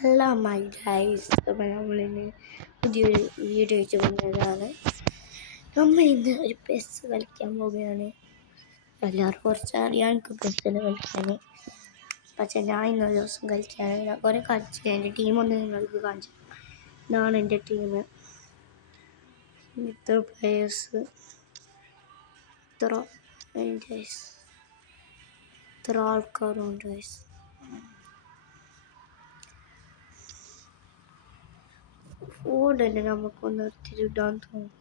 Hello my guys, അപ്പോൾ നമ്മളിന്ന് പുതിയൊരു വീഡിയോ വെച്ച് കൊണ്ടുവന്നതാണ്. നമ്മൾ ഇന്ന് ഒരു പെസ് കളിക്കാൻ പോവുകയാണ്. എല്ലാവർക്കും കുറച്ച് അറിയാം എനിക്ക് പെസ്സിൽ കളിക്കാൻ. പക്ഷേ ഞാൻ ഇന്നൊരു ദിവസം കളിക്കുകയാണ്. ഞാൻ കുറേ കളിച്ചു. എൻ്റെ ടീമൊന്ന് നിങ്ങൾക്ക് കാണിച്ചു. ഇതാണ് എൻ്റെ ടീം. ഇത്ര പ്ലേയേഴ്സ്, ഇത്ര ആൾക്കാരുണ്ട് ഗൈസ്. ഫോർഡന്നെ നമുക്കൊന്ന് എടുത്തിട്ടാൻ തോന്നുന്നു.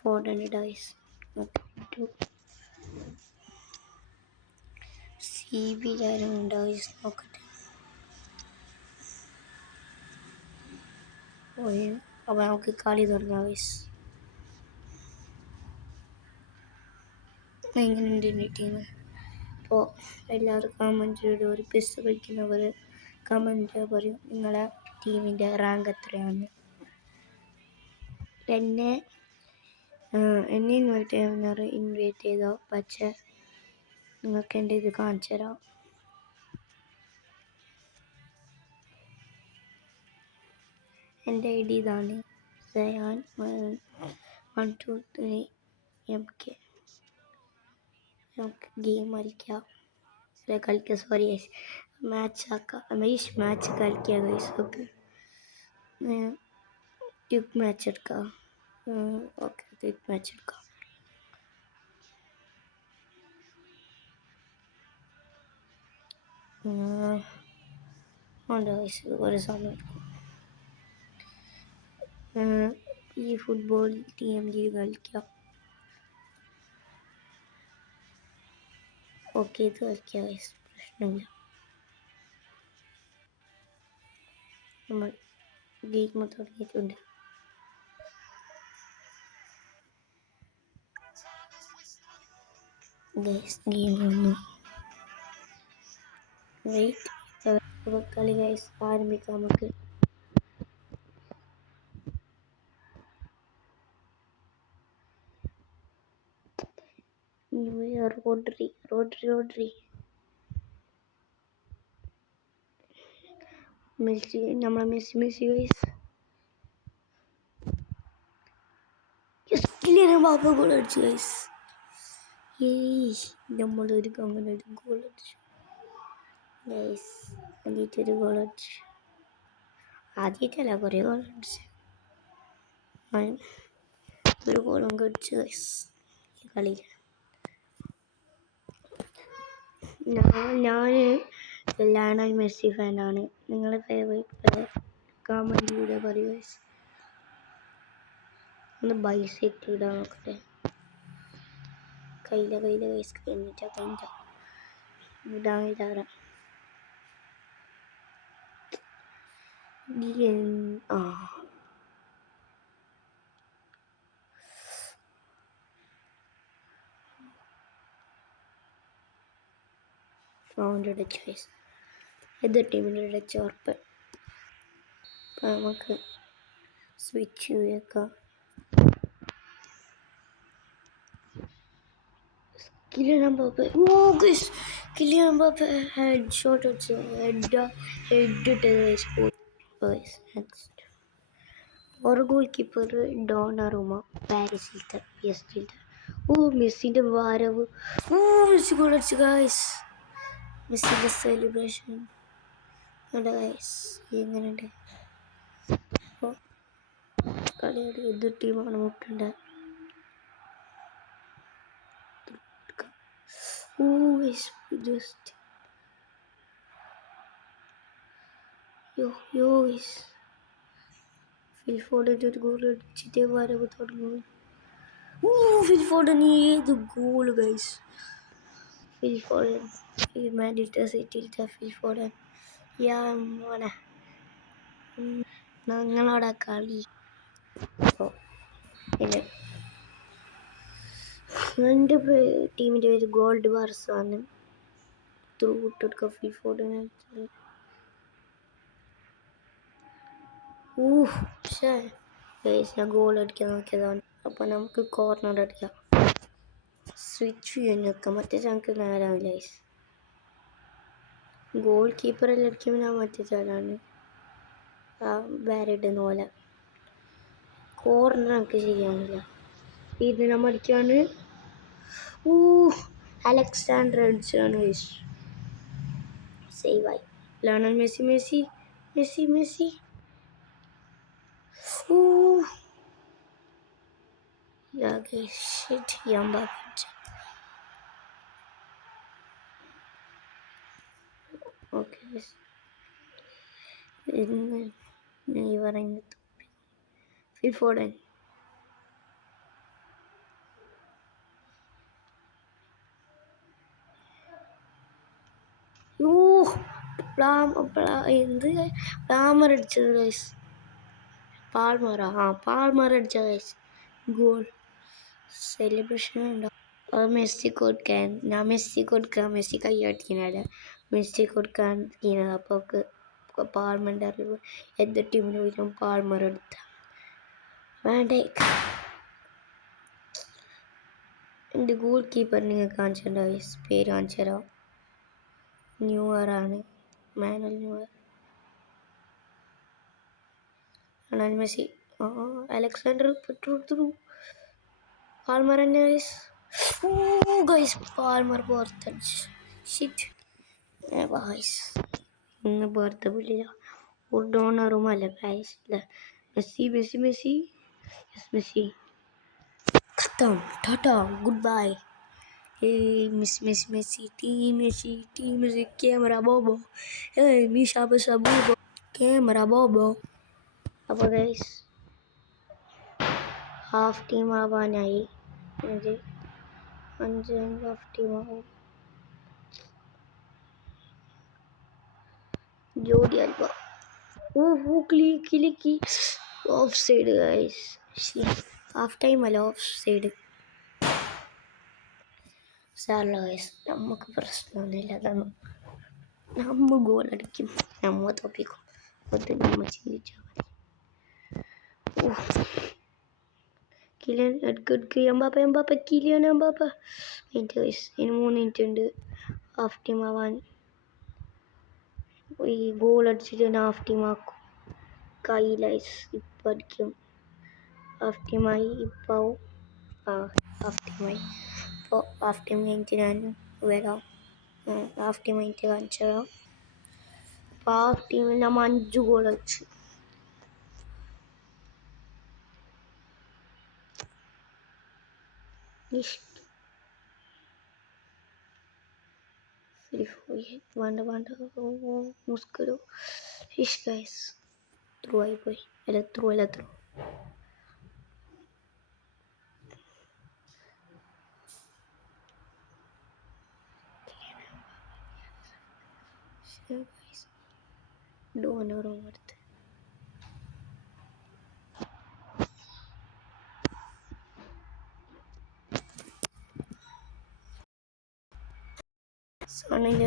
ഫോർഡന്നെ ഡൈസ് CB ഡൈസ് നോക്കട്ടെ. അപ്പോൾ നമുക്ക് കളി തുടങ്ങാം ഗൈസ്. എങ്ങനെയുണ്ട് എൻ്റെ ടീം? അപ്പോൾ എല്ലാവരും കമൻറ്റിലൂടെ ഒരു പെസ് കളിക്കുന്നവർ കമൻറ്റ് പറയും നിങ്ങളെ ടീമിൻ്റെ റാങ്ക് എത്രയാണ്. എന്നെ ഇൻവൈറ്റ് ചെയ്തോ, പക്ഷേ നിങ്ങൾക്ക് എൻ്റെ ഇത് കാണിച്ചു തരാം. എൻ്റെ ID ഇതാണ്, സയാൻ 123 MK. നമുക്ക് ഗെയിം കളിക്കാം. സോറി മാച്ച് കളിക്കുക ഗൈസ്. ഓക്കെ, ക്വിക്ക് മാച്ച് എടുക്കാം. ഓക്കെ, ക്വിക്ക് മാച്ച് എടുക്കാം. ഉണ്ട് ഗൈസ്, ഒരു സമയം എടുക്കും. ഈ ഫുട്ബോൾ TMG കളിക്കാം. ഓക്കെ, ഇത് കളിക്കാം ഗൈസ്, പ്രശ്നമില്ല. നമ്മൾ ഗെയിം തുടങ്ങിയിട്ടുണ്ട്. ഗൈസ് ഗെയിം വന്നു. വെയിറ്റ്, അപ്പോൾ കളി ഗൈസ് ആരംഭിക്കാം. നമുക്ക് റോഡ്രി മെസ്സി, നമ്മളെ Messi guys. Kylian Mbappe goal അടിച്ചു ഗൈസ്. നമ്മളൊരു അങ്ങനെ ഒരു ഗോൾ അടിച്ചു ഗൈസ്. ആദ്യമായിട്ടൊരു ഗോൾ അടിച്ചു. ആദ്യമായിട്ടല്ല, കുറേ ഗോൾ അടിച്ചു. ഒരു ഗോളും അടിച്ചു ഗൈസ് ഈ കളിയിൽ. ഞാൻ ലയണൽ മെസ്സി ഫാനാണ്. നിങ്ങളുടെ ഫേവറേറ്റ് പ്ലെയർ കമൻറ്റിലൂടെ പറയൂ ഗൈസ്. ഒന്ന് ബൈസെറ്റ് ഇടാൻ നോക്കട്ടെ. കയ്യില ഗൈസ്, കഴിഞ്ഞിട്ടാ ഇടാൻ തരാം. അവൻ്റെ ടച്ച് ഗൈസ്, എതിർ ടീമിൻ്റെ ടച്ച് ഉറപ്പ്. അപ്പം നമുക്ക് സ്വിച്ച് ചെയ്യേക്കാം. കിലിയൻ എംബാപ്പെ ഹെഡ് ഷോട്ട് അടിച്ചു. ഹെഡ് ഇട്ടത്. നെക്സ്റ്റ് ഒരു ഗോൾ കീപ്പർ ഡോണറുമ, പാരീസിലത്തെ PSG. മെസ്സിൻ്റെ വരവ്. മെസ്സി ഗോൾ അടിച്ചു ഗൈസ്. മെസ്സിൻ്റെ സെലിബ്രേഷൻ ഉണ്ട് ഗൈസ്. എങ്ങനെയുണ്ട്? അപ്പോൾ കളിയുടെ എതിർ ടീമാണ് മുട്ടുണ്ട്. ഫിൽ ഫോർഡൻ്റെ ഒരു ഗോൾ അടിച്ചിട്ട് വരവ് തുടങ്ങി. ഫിൽ ഫോർഡൻ ഏത് goal guys. Phil Foden Manchester സിറ്റിയിലത്തെ ഫിൽ ഫോർഡൻ. മോനെ ഞങ്ങളോടാ കളി. അപ്പോൾ പിന്നെ എൻ്റെ ടീമിൻ്റെ പേര് ഗോൾഡ് ബാർസ് ആണ്. ത്രൂ ഇട്ടെടുക്കുക ഫിൽ ഫോർഡൻ. ഞാൻ ഗോൾ അടിക്കാൻ നോക്കിയതാണ്. അപ്പോൾ നമുക്ക് കോർണർ അടിക്കാം. സ്വിച്ച് ചെയ്യാൻ നോക്കാം, മറ്റേ ഞങ്ങൾക്ക് നേരാവില്ല ഗൈസ്. ഗോൾ കീപ്പറെല്ലാം അടിക്കുമ്പോൾ ഞാൻ മറ്റേ ചാലാണ് ആ വേറിടുന്ന പോലെ. കോർണർ നമുക്ക് ചെയ്യാനില്ല. ഇത് നമ്മൾ അടിക്കുകയാണ്. അലക്സാണ്ടർ അടിച്ചാണ് സേവായി. Lionel Messi Messi Messi Messi. Yeah, guys, shit, Yamba. Okay, guys. You are in the Phil Foden. എന്ത് പ്ലാമർ അടിച്ചത് ഗൈസ്. പാൾമർ അടിച്ച ഗൈസ് ഗോൾ. സെലിബ്രേഷൻ ഉണ്ടോ? അത് മെസ്സി കൊടുക്കാൻ. ഞാൻ മെസ്സി കൊടുക്കാൻ, മെസ്സി കൈ അടിക്കാനല്ല, മെസ്സി കൊടുക്കാൻ ചെയ്യുന്നത്. അപ്പോൾ പാൾമറിൻ്റെ അറിവ് എന്ത് ടീമിന് പോയിട്ടും പാൾമർ എടുത്ത വേണ്ടേ. എൻ്റെ ഗോൾ കീപ്പർ നിങ്ങൾ കാണിച്ചിട്ടുണ്ടോ ഗൈസ്? പേര് കാണിച്ചു തരാം. ന്യൂവറാണ്, Manuel Neuer. Lionel Messi. Alexander പെട്രോൾ പാൾമർ തന്നെ ഗൈസ്. ഗൈസ് പാൾമർ പുറത്തടിച്ച്. ഷിറ്റ് ഗൈസ്, ഇന്ന് പുറത്ത് പോയില്ല. ഡോണറുമല്ല guys. Messi Messi Messi Messi. ഖത്തം tata good bye. Messi Messi Messi team Messi camera ബോബോ. മീശ ബസ ബോബോ ക്യാമറ ബോബോ. അപ്പോൾ ഗൈസ് ഹാഫ് ടീം ആവാനായി. 5 ഹാഫ് ടീം ആവും. Jordi Alba. കിളിക്കി. Off side guys. Half time അല്ല, ഓഫ് സൈഡ്. സാറില്ല ഗൈസ്, നമുക്ക് പ്രശ്നമൊന്നുമില്ല. അതാണ് നമ്മൾ ഗോൾ അടിക്കും, നമ്മൾ തോപ്പിക്കും. അത് നമ്മൾ ചിന്തിച്ചാൽ മതി. Kylian Mbappé Kylian Mbappé. Minute guys, ഇനി 3 മിനിറ്റ് ഉണ്ട് ഹാഫ് ടീം ആവാൻ. ഈ ഗോൾ അടിച്ചിട്ട് ഞാൻ ഹാഫ് ടീം ആക്കും. കൈലൈസ് ഇപ്പം അടിക്കും. ഹാഫ് ടീമായി ഇപ്പോൾ ആവും. ഹാഫ് ടീമായി. അപ്പോൾ ഹാഫ് ടീം കഴിഞ്ഞിട്ട് ഞാൻ വരാം. ഹാഫ് ടീം കഴിഞ്ഞിട്ട് കാണിച്ചു തരാം. അപ്പോൾ ഹാഫ് ടീമിൽ നമ്മൾ 5 ഗോൾ അടിച്ചു. വേണ്ട മുസ്കരോ. ഫിഷ് ഗൈസ് ത്രൂ ആയിപ്പോയി. അല്ല ത്രൂ. ഡോണറും എടുത്ത് സണ്ണിൻ്റെ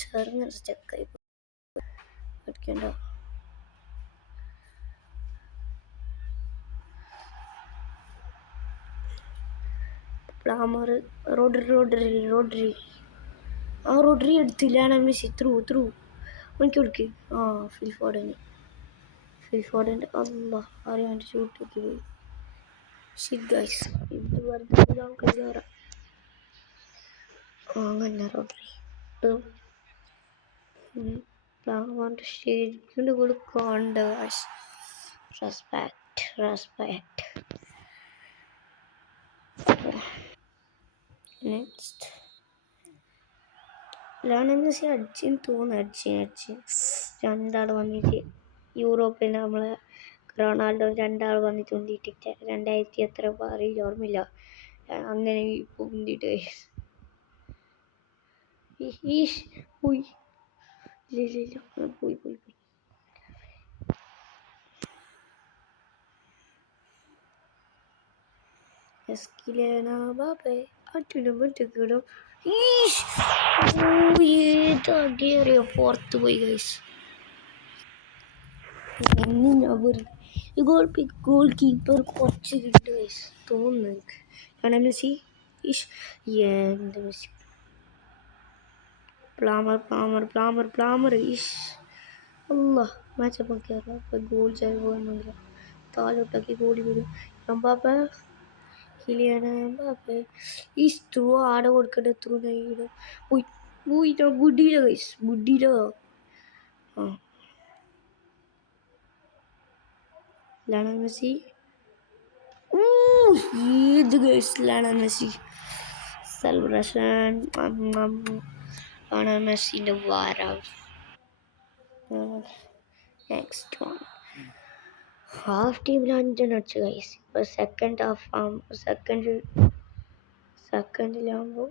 ചെറുങ്ങനെ സ്റ്റക്കായി പഠിക്കണ്ട. പ്ലാമർ റോഡ്രി എടുത്തില്ല. മെസ്സി ത്രൂ എനിക്ക് കൊടുക്ക്. ഫിൽ ഫോഡൻ അല്ലാ അറിയാണ്ട് ഷൂട്ട് ഒക്കെ പോയി. ഷിറ്റ് ഗൈസ്, ഇത് വെറുതെ നമുക്ക് കയറാം. അങ്ങനെ റോഡ്രി പ്ലാമർ ശരിക്കും കൊടുക്കണ്ട. റെസ്പെക്ട്. നെക്സ്റ്റ് ലയണൽ മെസ്സി അടിച്ചെന്ന് തോന്നുന്നു. അടിച്ച് 2 ആൾ വന്നിട്ട് യൂറോപ്പിൽ നമ്മളെ റൊണാൾഡോ 2 ആൾ വന്നിട്ട് ഉന്തിയിട്ട് 2000 എത്ര അറിയില്ല, ഓർമ്മയില്ല. അങ്ങനെ ഉന്തിയിട്ട് പോയി. പുറത്ത് പോയി ഗൈസ്. ഗോൾ കീപ്പർ കുറച്ച് കിട്ടും ഗൈസ് തോന്നുന്നു. കാരണം മെസ്സി എന്ത് മെസ്സി പ്ലാമർ ഇഷ് അല്ല മാച്ചപ്പം കയറാം ഇപ്പം ഗോൾ ചെയ്യാൻ പോകുന്നില്ല താഴോട്ടാക്കി ഗോളി വരും എംബാപ്പെ കിലിയാണ് എംബാപ്പെ ഈ ത്രൂ ആടെ കൊടുക്കട്ടെ ത്രൂ നൈഡ് ഞാൻ ബുഡിയില്ല ഗൈസ് ബുഡിയില്ല ആ ലയണൽ മെസ്സി ഏത് guys Lionel Messi celebration Lionel മെസ്സിൻ്റെ വാരാവ് നെക്സ്റ്റ് വൺ ഹാഫ് ടീമിൽ 5 അടിച്ചു ഗൈസ് ഇപ്പോൾ സെക്കൻഡ് ഹാഫ് സെക്കൻഡിലാകുമ്പോൾ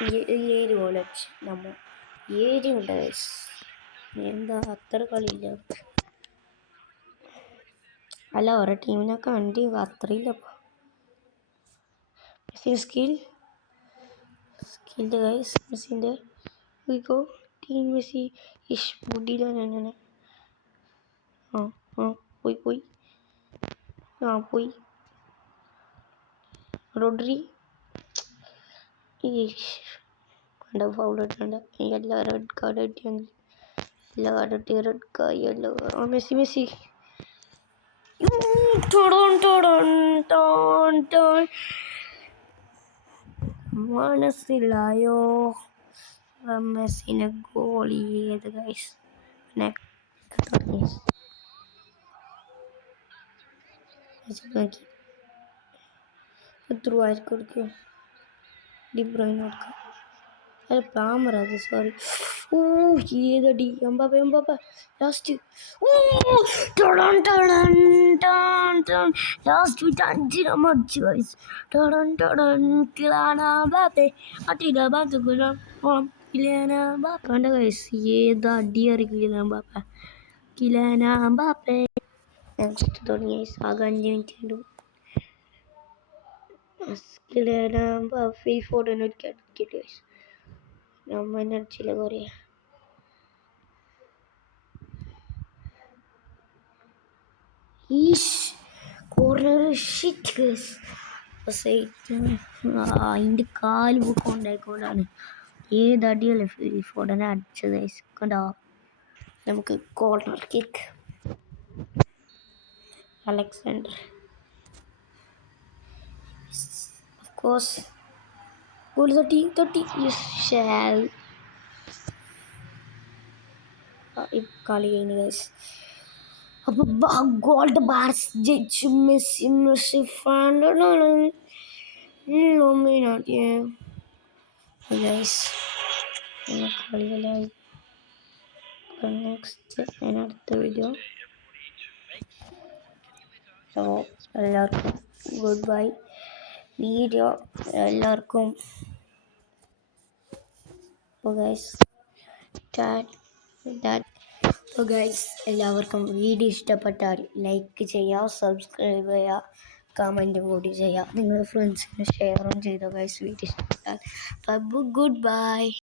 7 ഗോൾ അടിച്ചു നമ്മൾ 7 ഉണ്ട് ഗൈസ് എന്താ അത്ര കളിയില്ല അല്ല ഓരോ ടീമിനൊക്കെ ഉണ്ട് അത്രയില്ലപ്പോൾ മെസ്സി സ്കിൽഡ് ഗൈസ് മെസ്സിൻ്റെ വിഗോ ടീം മെസ്സി ഇഷ് ബുഡിയിലാണ് അങ്ങനെ പോയി പോയി റോഡ്രി കണ്ട ഫൗൾ ഇട്ടുണ്ട് എല്ലാ റെഡ് കാർഡ് കിട്ടിയെങ്കിൽ എല്ലാ കാർഡ് കിട്ടിയ റെഡ് കാർഡ് യെല്ലോ മെസ്സി മനസ്സിലായോ മെസ്സിനെ ഗോൾ ചെയ്ത് ഗൈസ് നോക്കി ത്രൂ ആയിരിക്കും കൊടുക്കും ഡിബ്രോയിൻ കൊടുക്കാം അല്ല പ്ലാമർ അത് സോറി ഏതടി എംബാപ്പ ലാസ്റ്റ് ലാസ്റ്റ് വിട്ട് 5 അടിച്ചു ഗൈസ് കണ്ട ഗൈസ് ഏത് അടി അറിയില്ല കിലാന എംബാപ്പെ നെക്സ്റ്റ് തുടങ്ങി ആകെ 5 മിനിറ്റ് ഉണ്ട് കിലാന എംബാപ്പെ ഫോട്ടോനെ കിട്ടി ഗൈസ് നമ്മ അടിച്ചില്ല കുറേ കോർണർ ഷിറ്റ് ഗൈസ് അതിൻ്റെ കാല് പൊക്കൊണ്ടായിക്കോണ്ടാണ് ഏതടിയല്ലേ ഫോട്ടോനെ അടിച്ചത് ഗൈസ് കണ്ടോ നമുക്ക് corner kick Alexander of course goal തൊട്ടി കളി കഴിഞ്ഞു ഗൈസ് അപ്പോൾ ഗോൾഡ് ബാർസ് ജയിച്ചു മെസ്സി ഗൈസ് കളികളായി നെക്സ്റ്റ് അടുത്ത വീഡിയോ സോ എല്ലാവർക്കും ഗുഡ് ബൈ വീഡിയോ എല്ലാവർക്കും ഗൈസ് എല്ലാവർക്കും വീഡിയോ ഇഷ്ടപ്പെട്ടാൽ ലൈക്ക് ചെയ്യുക സബ്സ്ക്രൈബ് ചെയ്യുക കമൻറ്റ് കൂടി ചെയ്യുക നിങ്ങളുടെ ഫ്രണ്ട്സിന് ഷെയറും ചെയ്തോ ഗൈസ് വീഡിയോ ഇഷ്ടപ്പെട്ടാൽ ഗുഡ് ബൈ